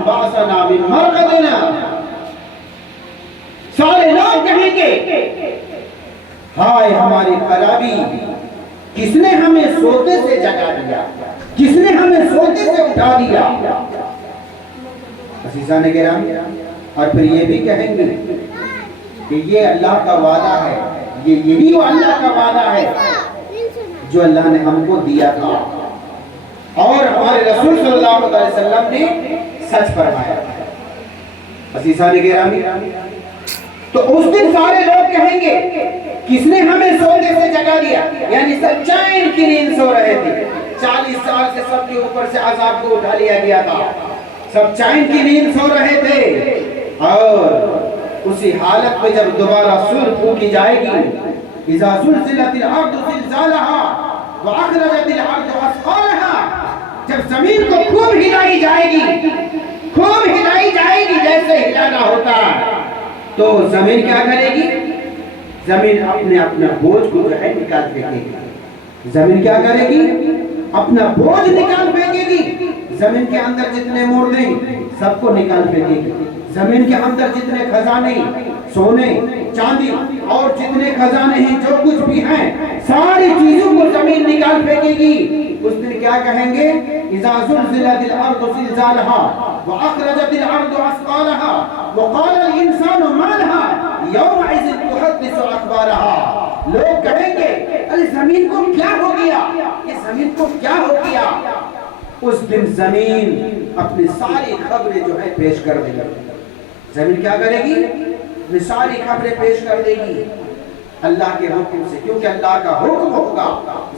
من بعثنا من مرقدنا. سارے لوگ کہیں گے ہائے ہماری خرابی، کس نے ہمیں سوتے سے جگا دیا، کس نے ہمیں سوتے سے اٹھا دیا. عزیزان گرامی، اور پھر یہ بھی کہیں گے کہ یہ اللہ کا وعدہ ہے، یہی وہ اللہ کا وعدہ ہے جو اللہ نے ہم کو دیا تھا اور ہمارے رسول صلی اللہ علیہ وسلم نے سچ فرمایا. عزیزان گرامی، تو اس دن سارے لوگ کہیں گے کس نے ہمیں سونے سے جگا دیا، یعنی سب چین کی نیند سو رہے تھے. 40 سال سے سب کے اوپر سے عذاب کو اٹھا لیا گیا تھا، سب چین کی نیند سو رہے تھے، اور اسی حالت میں جب دوبارہ سور پھونکی جائے گی، اذا زلزلت الارض زلزالها واخرجت الارض اثقالها، جب زمین کو خوب ہلائی جائے گی، خوب ہلائی جائے گی جیسے ہلانا ہوتا ہے، تو زمین کیا کرے گی؟ زمین اپنا بوجھ کو جو ہے نکال پھینکے گی. زمین کیا کرے گی؟ اپنا بوجھ نکال پھینکے گی. زمین کے اندر جتنے مردے سب کو نکال پھینکے گی. زمین کے اندر جتنے خزانے، سونے چاندی اور جتنے خزانے ہیں، جو کچھ بھی ہیں، ساری چیزوں کو زمین نکال پھینکے گی. اس دن کیا کہیں گے؟ اذا زلزلت الارض زلزالها واخرجت الارض اثقالها وقال الانسان ما لها يومئذ تحدث اخبارها. لوگ کہیں گے ارے زمین کو کیا ہو گیا، یہ زمین کو کیا ہو گیا. اس دن زمین اپنی ساری خبریں جو ہے پیش کر دے گی. زمین کیا کرے گی؟ اپنی ساری خبریں پیش کر دے گی اللہ کے حکم سے، کیونکہ اللہ کا حکم ہوگا.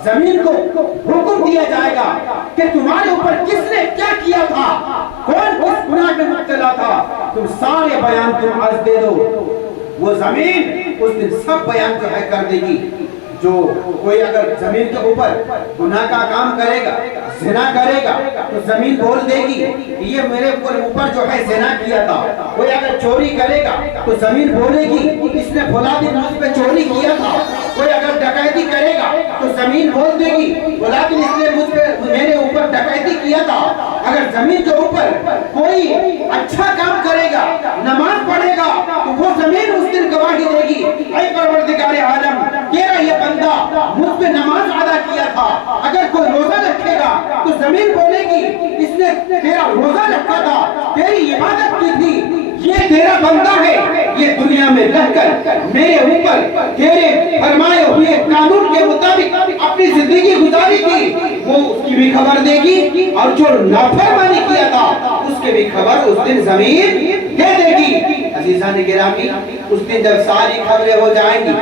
زمین کو حکم دیا جائے گا کہ تمہارے اوپر کس نے کیا کیا تھا، کون کس گناہ میں مبتلا تھا، تم سارے بیان تم آج دے دو. وہ زمین اس دن سب بیان جو ہے کر دے گی. جو کوئی اگر زمین کے اوپر گناہ کا کام کرے گا، زنا کرے گا، تو زمین بول دے گی کہ یہ میرے اوپر جو ہے زنا کیا تھا. کوئی اگر چوری کرے گا تو زمین بولے گی اس نے فلاں دن مجھ پہ چوری کیا تھا. کوئی اگر ڈکیتی کرے گا تو زمین بول دے گی فلاں دن اس نے مجھ پہ میرے اوپر ڈکیتی کیا تھا. اگر زمین کے اوپر کوئی اچھا کام کرے گا، نماز پڑھے گا، تو وہ زمین اس دن گواہی دے گی اے پروردگار عالم، تیرا یہ بندہ مجھ پہ نماز ادا کیا تھا. اگر کوئی روزہ رکھے گا تو زمین بولے گی اس نے تیرا روزہ رکھا تھا، تیری عبادت کی تھی، یہ تیرا بندہ ہے، یہ دنیا میں رہ کر میرے اوپر تیرے فرمائے ہوئے قانون کے مطابق اپنی زندگی گزاری تھی. وہ اس کی بھی خبر دے گی، اور جو نافرمانی کیا تھا اس کے بھی خبر اس دن زمین دے دے گی. عزیزان گرامی، اس دن جب ساری خبریں ہو جائیں گی،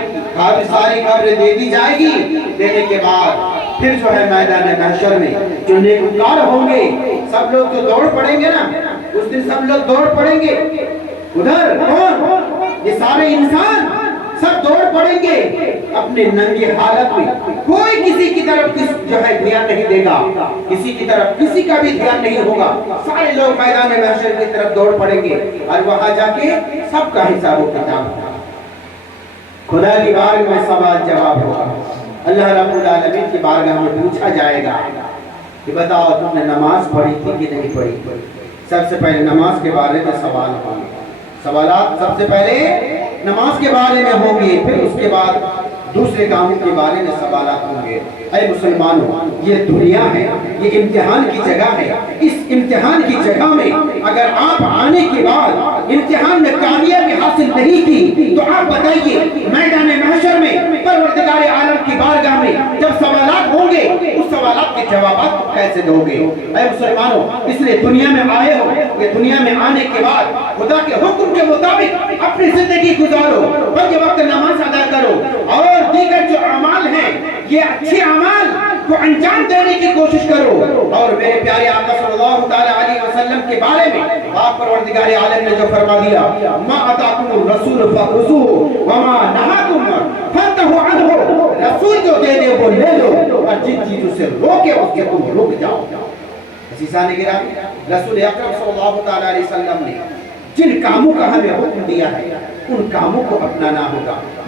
ساری خبریں دے دی جائے گی، دینے کے بعد پھر جو ہے میدان محشر میں جو نیکوکار ہوں گے سب لوگ تو دوڑ پڑیں گے نا. اس دن سب لوگ دوڑ پڑیں گے. ادھر کون؟ یہ سارے انسان سب دوڑ پڑیں گے اپنے ننگے حالت میں. کوئی کسی کی طرف جو ہے دھیان نہیں دے گا، کسی کی طرف کسی کا بھی دھیان نہیں ہوگا. سارے لوگ میدان محشر کی طرف دوڑ پڑیں گے اور وہاں جا کے سب کا حساب و کتاب ہوگا. خدا کی بارگاہ میں سوال جواب ہوگا. اللہ رب العالمین کی بارگاہ میں پوچھا جائے گا کہ بتاؤ تم نے نماز پڑھی تھی کہ نہیں پڑھی. سب سے پہلے نماز کے بارے میں سوال ہوں گے. سوالات سب سے پہلے نماز کے بارے میں ہوں گے، پھر اس کے بعد دوسرے کاموں کے بارے میں سوالات ہوں گے. اے مسلمانوں، یہ دنیا ہے، یہ امتحان کی جگہ ہے. اس امتحان کی جگہ میں اگر آپ آنے کے بعد امتحان میں کامیابی حاصل نہیں کی تو آپ بتائیے میدان محشر میں پروردگار عالم کی بارگاہ میں جب سوالات ہوں گے اس سوالات کے جوابات کیسے دو گے؟ اے مسلمانوں، اس لیے دنیا میں آئے ہو، یہ دنیا میں آنے کے بعد خدا کے حکم کے مطابق اپنی زندگی گزارو، بلکہ وقت نماز ادا کرو، اور دیگر جو اعمال ہیں یہ اچھے اعمال کو انجام دینے کی کوشش کرو. اور میرے پیارے آقا صلی اللہ تعالی علیہ وسلم کے بارے میں آپ پروردگار عالم نے جو فرما دیا، ما اتاکم الرسول فخذوه وما نهاکم فانتهوا عنه، رسول جو دے دے وہ لے لو، اور جن چیزوں سے روکے اس کے تم رک جاؤ. عزیزان گرامی، رسول اکرم صلی اللہ تعالی علیہ وسلم نے جن کاموں کا ہمیں حکم دیا ہے ان کاموں کو اپنانا ہوگا.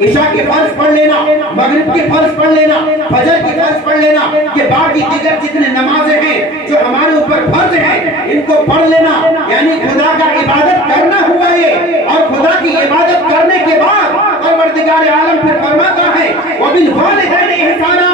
عشاء کے فرض پڑھ لینا، مغرب کے فرض پڑھ لینا، فجر کی فرض پڑھ لینا، کہ باقی دیگر جتنے نمازیں ہیں جو ہمارے اوپر فرض ہیں ان کو پڑھ لینا، یعنی خدا کا عبادت کرنا ہوا ہے۔ اور خدا کی عبادت کرنے کے بعد پروردگار عالم پھر فرماتا ہے وَبِالْوَالِدَيْنِ إِحْسَانًا،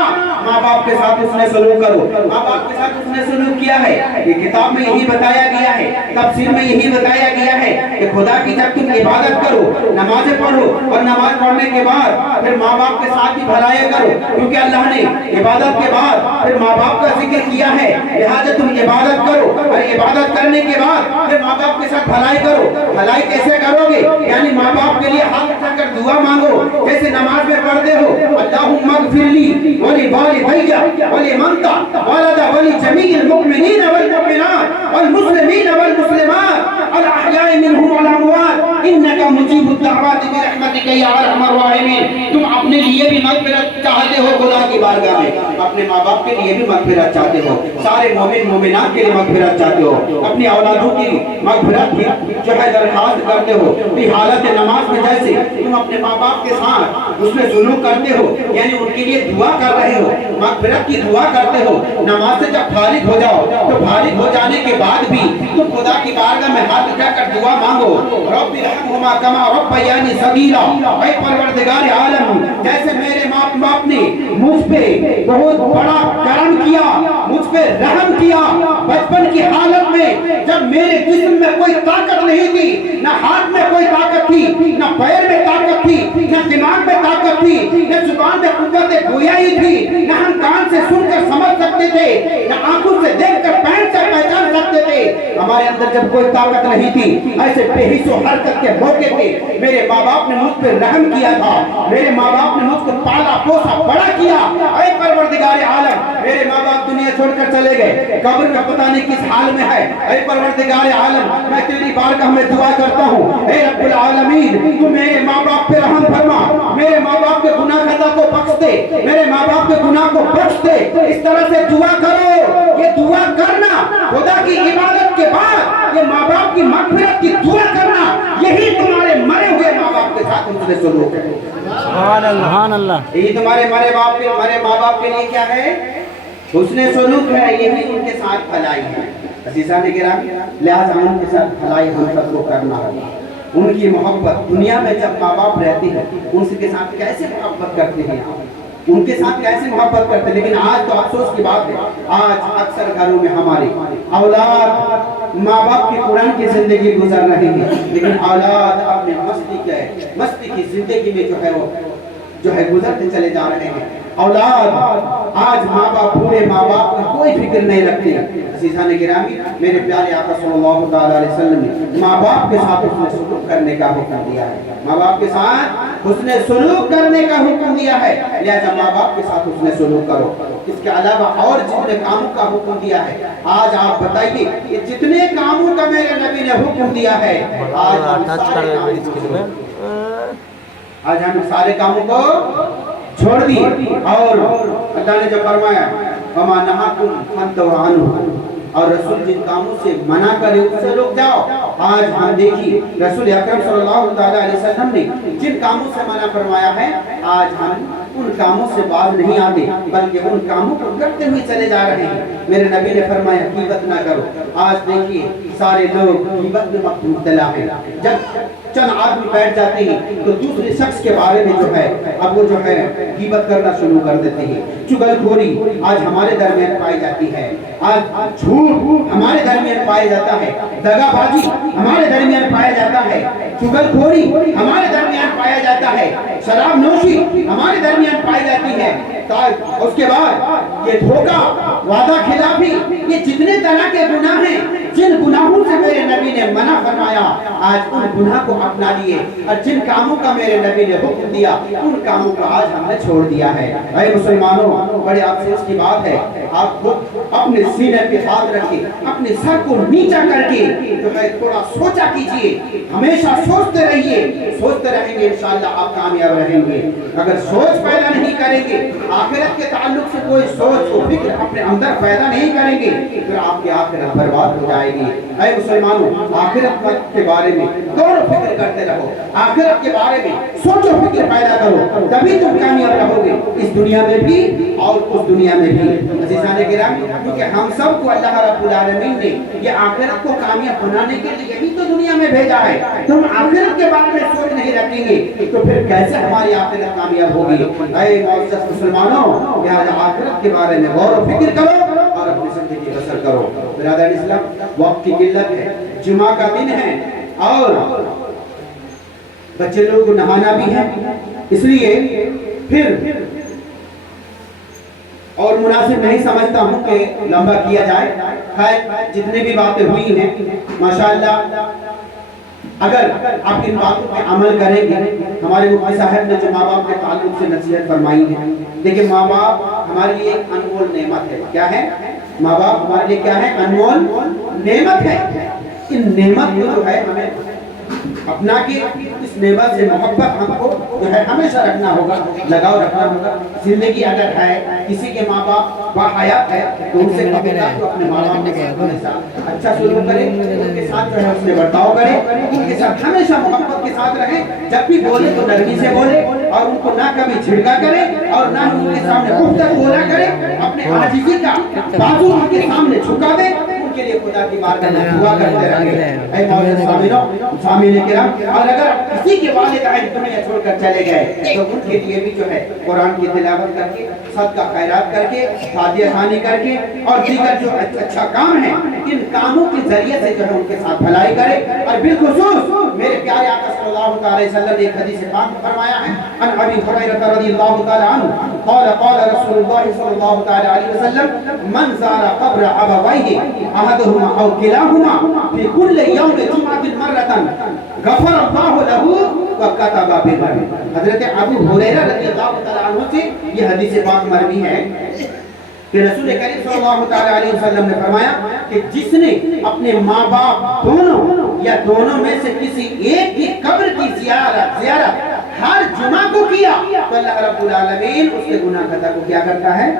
ماں باپ کے ساتھ اس نے سلوک کرو۔ ماں باپ کے ساتھ اس نے سلوک کیا ہے، یہ کتاب میں یہی بتایا گیا ہے، تفسیر میں یہی بتایا گیا ہے کہ خدا کی جب تم عبادت کرو، نمازیں پڑھو، اور نماز پڑھنے کے بعد پھر ماں باپ کے ساتھ بھی بھلائی کرو، کیونکہ اللہ نے عبادت کے بعد پھر ماں باپ کا ذکر کیا ہے، لہٰذا تم عبادت کرو، اور عبادت کرنے کے بعد پھر ماں باپ کے ساتھ بھلائی کرو۔ بھلائی کیسے کرو گے؟ یعنی ماں باپ کے لیے ہاتھ اٹھا کر دعا مانگو، جیسے نماز میں پڑھتے ہو اللہم اغفر لی ولوالدی ولمن ولد ولجمیع المؤمنین والمؤمنات والمسلمین والمسلمات الاحیاء منهم والاموات انک مجیب الدعوات برحمتک یا ارحم الراحمین۔ تم اپنے لیے بھی مغفرت چاہتے ہو خدا کی بارگاہ میں، اپنے ماں باپ کے لیے بھی مغفرت چاہتے ہو، سارے مومن مومنات کے لیے مغفرت چاہتے ہو، اپنی اولادوں کی مغفرت بھی جو ہے درخواست کرتے ہو۔ بھی حالت نماز میں جیسے تم اپنے ماں باپ کے ساتھ اس میں سلوک کرتے ہو، یعنی ان کے لیے دعا کر رہے ہو، مغفرت کی دعا کرتے ہو۔ نماز سے جب فارغ ہو جاؤ تو فارغ ہو جانے کے بعد بھی تم خدا کی بارگاہ میں ہاتھ اٹھا کر دعا مانگو رب ارحمہما کما ربیانی صغیرا، اے پروردگار عالم جیسے میرے ماں باپ نے مجھ پہ بہت بڑا کرم کیا، مجھ پہ رحم کیا، بچپن کی حالت میں جب میرے جسم میں کوئی طاقت نہیں تھی، نہ ہاتھ میں کوئی طاقت تھی، نہ پیر میں طاقت تھی، نہ دماغ میں طاقت تھی، نہ زبان میں قوت گویائی تھی، نہ ہم کان سے سن کر سمجھ سکتے تھے، نہ آنکھوں سے دیکھ کر پہن سے پہچان سکتے تھے، ہمارے اندر جب کوئی طاقت نہیں تھی، ایسے بے حس و حرکت کے موقع پہ میرے ماں باپ نے مجھ پہ رحم کیا تھا، میرے ماں باپ نے مجھ کو پالا پوسا بڑا کیا۔ اے پروردگار عالم میرے ماں باپ دنیا چھوڑ کر چلے گئے، قبر میں پتہ نہیں کس حال میں ہے، اے پروردگار عالم میں تیری بارگاہ میں دعا کرتا ہوں، اے رب العالمین تو میرے ماں باپ پہ رحم فرما، میرے ماں باپ کے گناہ خطا کو بخش دے، میرے ماں باپ کے گناہ کو بخش دے۔ اس طرح سے دعا کرو، یہ دعا کرنا خدا کی عبادت کے بعد، یہ ماں باپ کی مغفرت کی دعا کرنا، یہی تمہارے مرے ہوئے ماں باپ کے ساتھ حسن سلوک ہے۔ سبحان اللہ۔ یہی تمہارے مرے ماں باپ کے لیے کیا ہے؟ حسن سلوک ہے، یہی ان کے ساتھ بھلائی ہے۔ عزیزان گرامی لہٰذا ان کے ساتھ بھلائی ہم سب کو کرنا ہوگا۔ ان کی محبت دنیا میں جب ماں باپ رہتے ہیں ان کے ساتھ کیسے محبت کرتے ہیں آپ، ان کے ساتھ کیسے محبت کرتے ہیں، لیکن آج تو افسوس کی بات ہے، آج اکثر گھروں میں ہمارے اولاد ماں باپ کی قرآن کی زندگی گزر رہے ہیں، لیکن اولاد اپنے مستی کی زندگی میں جو ہے گزرتے چلے جا رہے ہیں۔ اولاد آج ماں باپ بوڑھے ماں باپ کو کوئی فکر نہیں رکھتے۔ عزیزان گرامی میرے پیارے آقا صلی اللہ تعالی علیہ وسلم نے ماں باپ کے ساتھ حسن سلوک کرنے کا حکم دیا ہے، ماں باپ کے ساتھ حسن سلوک کرنے کا حکم دیا ہے، لہذا ماں باپ کے ساتھ حسن سلوک کرو۔ اس کے علاوہ اور جتنے کاموں کا حکم دیا ہے، آج آپ بتائیے کہ جتنے کاموں کا میرے نبی نے حکم دیا ہے آج ہم سارے کاموں کو چھوڑ دی، اور اللہ نے جو فرمایا وَمَا نَهَاكُمْ فَانْتَهُوا عَنْهُ، اور رسول جن کاموں سے منع کرے ان سے رک جاؤ۔ آج ہم دیکھیے رسول اکرم صلی اللہ تعالی علیہ وسلم نے جن کاموں سے منع فرمایا ہے، آج ہم ان کاموں سے باز نہیں آتے بلکہ ان کاموں کو کرتے ہوئے چلے جا رہے ہیں۔ میرے نبی نے فرمایا غیبت نہ کرو۔ آج دیکھیے سارے لوگ غیبت میں مبتلا ہیں، جب چند آدمی بیٹھ جاتے ہیں تو دوسرے شخص کے بارے میں اب وہ غیبت کرنا شروع کر دیتے ہیں۔ چغل خوری آج ہمارے درمیان پائی جاتی ہے، آج جھوٹ ہمارے درمیان پایا جاتا ہے، دغا بازی ہمارے درمیان پایا جاتا ہے، چغل خوری ہمارے درمیان پایا جاتا ہے، شراب نوشی ہمارے درمیان پائی جاتی ہے، اس کے بعد یہ دھوکہ، وعدہ خلافی، یہ جتنے طرح کے گناہ ہیں جن گناہوں سے میرے نبی نے منع فرمایا، آج ان گناہ کو اپنا لیے، اور جن کاموں کا میرے نبی نے حکم دیا ان کاموں کو آج ہم نے چھوڑ دیا ہے۔ اے مسلمانوں بڑے افسوس کی بات ہے، آپ خود اپنے سینے پہ ہاتھ رکھے، اپنے سر کو نیچا کر کے جو ہے تھوڑا سوچا کیجئے، ہمیشہ سوچتے رہیے، سوچتے رہیں گے انشاءاللہ آپ کامیاب رہیں گے۔ اگر سوچ پیدا نہیں کریں گے، آخرت کے تعلق سے کوئی سوچ و فکر اپنے اندر پیدا نہیں کریں گے، پھر آپ کی آخرت برباد ہو جائے گی۔ اے مسلمانوں، آخرت کے بارے میں غور و فکر کرتے رہو، آخرت کے بارے میں سوچ و فکر پیدا کرو، تبھی تم کامیاب رہو گے، اس دنیا میں بھی اور اس دنیا میں بھی۔ عزیزان گرامی، کیونکہ ہم سب کو اللہ رب العالمین نے یہ آخرت کو کامیاب بنانے کے لیے ہی تو دنیا میں بھیجا ہے۔ تم آخرت کے بارے میں سوچ نہیں رکھیں گے تو پھر کیسے ہماری آخرت کامیاب ہوگی؟ اے معزز مسلمانوں، لہذا آخرت کے بارے میں غور و فکر کرو اور اپنی زندگی بسر کرو۔ برادر اسلام، وقت کی قلت ہے، جمعہ کا دن ہے اور بچے لوگ کو نہانا بھی ہے، اس لیے پھر اور مناسب نہیں سمجھتا ہوں کہ لمبا کیا جائے۔ خیر، جتنے بھی باتیں ہوئی ہیں ماشاءاللہ، اگر آپ ان باتوں پہ عمل کریں گے، ہمارے مفتی صاحب نے جو ماں باپ کے تعلق سے نصیحت فرمائی ہے، دیکھیں ماں باپ ہمارے لیے ایک انمول نعمت ہے۔ کیا ہے؟ ماں باپ ہمارے لیے کیا ہے؟ انمول نعمت ہے۔ ان نعمت کو جو ہے ہمیں اپنا کے اس نعمت سے محبت ہم کو جو ہے ہمیشہ رکھنا ہوگا، لگاؤ رکھنا ہوگا۔ زندگی اگر ہے، کسی کے ماں باپ باحیات ہے تو ان سے کہے تو اپنے ماں باپ کے ساتھ اچھا سلوک کرے، ان کے ساتھ جو ہے اس میں برتاؤ کرے، ان کے ساتھ ہمیشہ محبت کے ساتھ رہے، جب بھی بولے تو نرمی سے بولے اور ان کو نہ کبھی جھڑکا کرے اور نہ ان کے سامنے گفتگو بولا کرے، اپنے عاجزی کا بازو ان کے سامنے جھکا دے، کے لیے خدا کی بارگاہ میں دعا کرتے رہیں گے۔ اے معزز سامعین کرام، اور اگر کسی کے والدین دنیا چھوڑ کر چلے گئے تو ان کے لیے بھی جو ہے قرآن کی تلاوت کر کے، صدقہ خیرات کر کے، فاتحہ خوانی کر کے اور دیگر جو اچھا کام ہے، ان کاموں کے ذریعے سے جو ہے ان کے ساتھ بھلائی کرے۔ اور بالخصوص میرے پیارے آقا صلی اللہ علیہ وسلم نے ایک حدیث پاک فرمایا ہے، ان ابی ہریرہ رضی اللہ تعالی عنہ قال قال رسول اللہ صلی اللہ علیہ وسلم من زار قبر ابویہ احدهما او كلاهما في كل يوم جمعة مرة غفر الله له وكتب به۔ حضرت ابو ہریرہ رضی اللہ تعالی عنہ سے یہ حدیث پاک مروی ہے کہ رسول کریم صلی اللہ علیہ وسلم نے فرمایا کہ جس نے اپنے ماں باپ دونوں یا دونوں میں سے کسی ایک کی قبر کی زیارت ہر جمعہ کو کیا تو اللہ رب العالمین اس کے گناہ خطا کو کیا کرتا ہے؟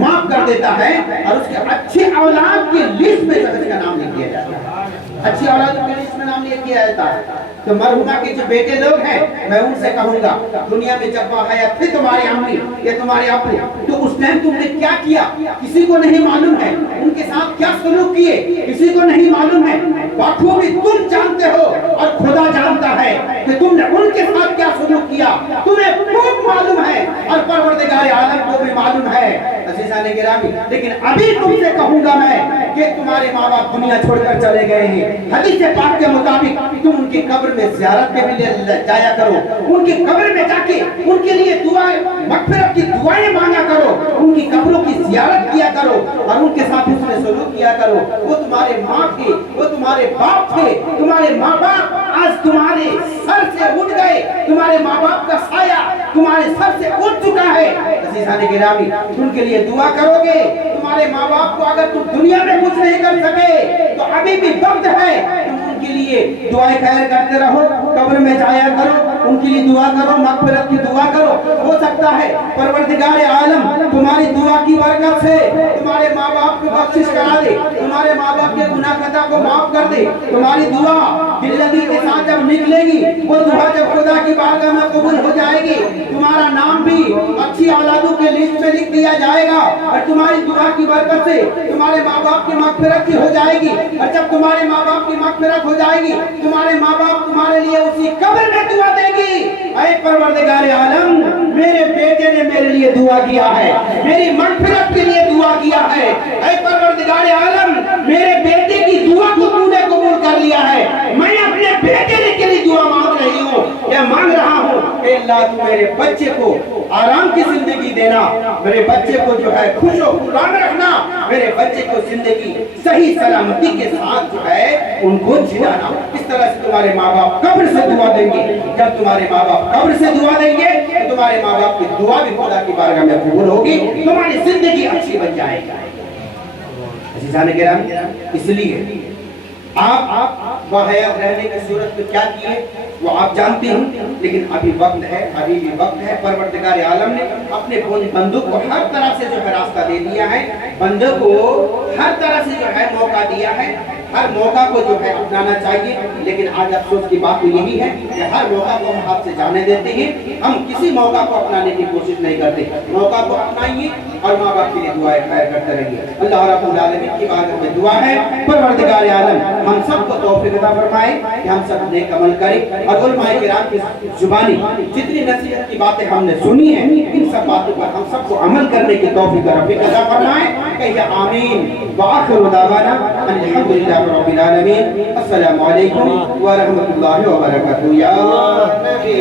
معاف کر دیتا ہے، اور اس کے اچھی اولاد کی لسٹ میں اس کا نام لکھ دیا جاتا ہے۔ اچھی اولاد کی لسٹ میں نام لکھ دیا جاتا ہے۔ تو مرحومہ کے جو بیٹے لوگ ہیں، میں ان سے کہوں گا دنیا میں جب حیات تھے تمہاری امی یا تمہارے ابو، تو اس ٹائم تم نے کیا کیا کسی کو نہیں معلوم ہے، ان کے ساتھ کیا سلوک کیے کسی کو نہیں معلوم ہے، بخوبی تم جانتے ہو اور خدا جانتا ہے کہ تم نے ان کے ساتھ کیا سلوک کیا، تمہیں خوب معلوم ہے اور پروردگار عالم کو بھی معلوم ہے۔ عزیزان گرامی، لیکن ابھی تم سے کہوں گا میں کہ تمہارے ماں باپ دنیا چھوڑ کر چلے گئے ہیں، حدیث پاک کے مطابق تم ان کی قبر میں زیارت کے لیے جایا کرو، ان کی قبر میں جا کے ان کے لیے دعائیں مغفرت کی دعائیں مانگا کرو، ان کی قبروں کی زیارت کیا کرو اور ان کے ساتھ حسن سلوک کیا کرو۔ وہ تمہارے ماں تھے، وہ تمہارے باپ تھے، تمہارے ماں باپ آج تمہارے سر سے اٹھ گئے، تمہارے ماں باپ کا سایہ تمہارے سر سے اٹھ چکا ہے۔ عزیزان گرامی، ان کے لیے دعا کرو گے، تمہارے ماں باپ کو اگر تم دنیا میں کچھ نہیں کر سکے تو ابھی بھی وقت ہے، ان کے لیے دعائیں خیر کرتے رہو، قبر میں جایا کرو، ان کے لیے دعا کرو، مغفرت کی دعا کرو۔ ہو سکتا ہے پروردگار عالم تمہاری دعا کی برکت سے تمہارے ماں باپ کو بخشش کرا دے، تمہارے ماں باپ کے گناہ خطا کو معاف کر دے۔ تمہاری دعا دلجمعی کے ساتھ جب نکلے گی، وہ دعا جب خدا کی بارگاہ میں قبول ہو جائے گی، تمہارا نام بھی اچھی اولادوں کے لسٹ میں لکھ دیا جائے گا، اور تمہاری دعا کی برکت سے تمہارے ماں باپ کی مغفرت ہو جائے گی، اور جب تمہارے ماں باپ کی مغفرت ہو جائے گی، تمہارے ماں باپ تمہارے لیے اسی قبر میں دعا دے گی، اے پروردگار عالم میرے بیٹے نے میرے لیے دعا کیا ہے، میری مغفرت کے لیے دعا کیا ہے، اے پروردگار عالم میرے بیٹے کی دعا کو تو نے قبول کر لیا ہے، میں اپنے بیٹے کے لیے دعا مانگ رہی ہوں یا مانگ رہا ہوں کہ اللہ تو میرے بچے کو آرام کی زندگی دینا، میرے بچے کو جو ہے خوش و خرم رکھنا، میرے بچے کو زندگی صحیح سلامتی کے ساتھ جو ہے ان کو جلانا۔ اس طرح سے تمہارے ماں باپ قبر سے دعا دیں گے، جب تمہارے ماں باپ قبر سے دعا دیں گے تو تمہارے ماں باپ کی دعا بھی خدا کی بارگاہ میں قبول ہوگی، تمہاری زندگی اچھی بن جائے گی۔ عزیزان کرام، اس لیے آپ باحیات رہنے کی صورت میں کیا کیے وہ آپ جانتے ہیں، لیکن ابھی وقت ہے، ابھی بھی وقت ہے۔ پروردگار عالم نے اپنے بندوں کو ہر طرح سے جو ہے راستہ دے دیا ہے، بندوں کو ہر طرح سے جو ہے موقع دیا ہے، ہر موقع کو جو ہے اپنانا چاہیے۔ لیکن آج افسوس کی بات تو یہی ہے کہ ہر موقع کو ہم ہاتھ سے جانے دیتے ہیں، ہم کسی موقع کو اپنانے کی کوشش نہیں کرتے۔ موقع کو اپنائیے اور ماں باپ کے لیے دعائیں خیر کرتے رہیے۔ اللہ رب العالمین کی بارگاہ میں دعا ہے، پروردگار عالم ہم سب کو توفیق عطا فرمائے کہ ہم سب نیک عمل کریں، اور علماء کرام کی زبانی جتنی نصیحت کی باتیں ہم نے سنی ہیں، ان سب باتوں پر ہم سب کو عمل کرنے کی توفیق عطا فرمائے۔ کہیے آمین۔ وآخر دعوانا الحمدللہ رب العالمین۔ السلام علیکم ورحمۃ اللہ وبرکاتہ۔ یا نبی